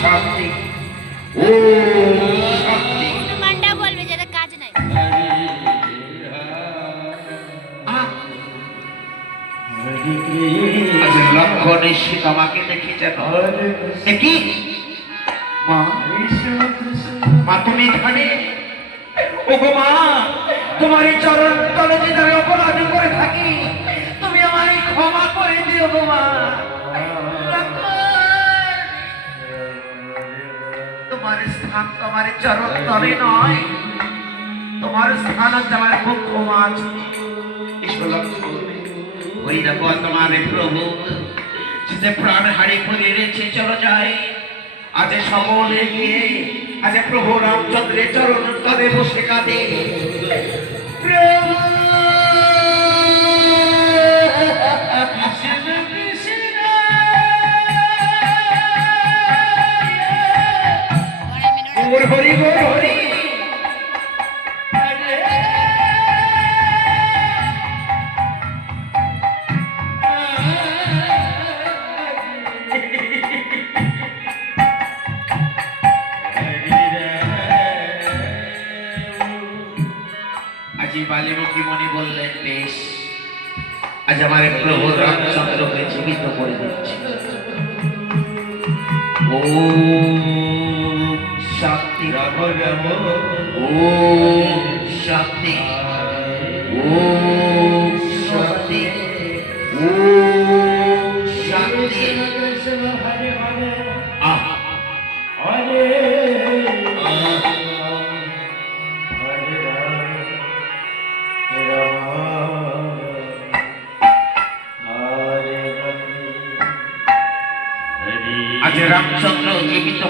শান্তি ও শান্তি মানটা বলবে যাদের কাজ নাই। আজ লক্ষণ এসে আমাকে দেখি যেন কি মা মা তুমি এখানে ওগো মা তোমার এই চরণ তলে যদি আমি অপরাধ করে থাকি তুমি আমায় ক্ষমা করে দিও গো মা। তোমার স্থান তোমার চরণ তলে নয়, তোমার স্থান হচ্ছে আমার মুখ্য মাছ। ওই দেখো তোমার প্রভু যে প্রাণ হারি করে রেখে চলো যায় আজ সকলে গিয়ে আজ প্রভু রামচন্দ্রের চরণ তলে বসে কাঁদে। হরি গো হরি আজি বালিমুখী মনি বললেন বেশ আজ আমার প্রভু রামচন্দ্রকে জীবিত করে দিচ্ছে। ও শান্তি ও শান্তি ও শান্তি ও শান্তি আহ আজ রামচন্দ্র জীবিত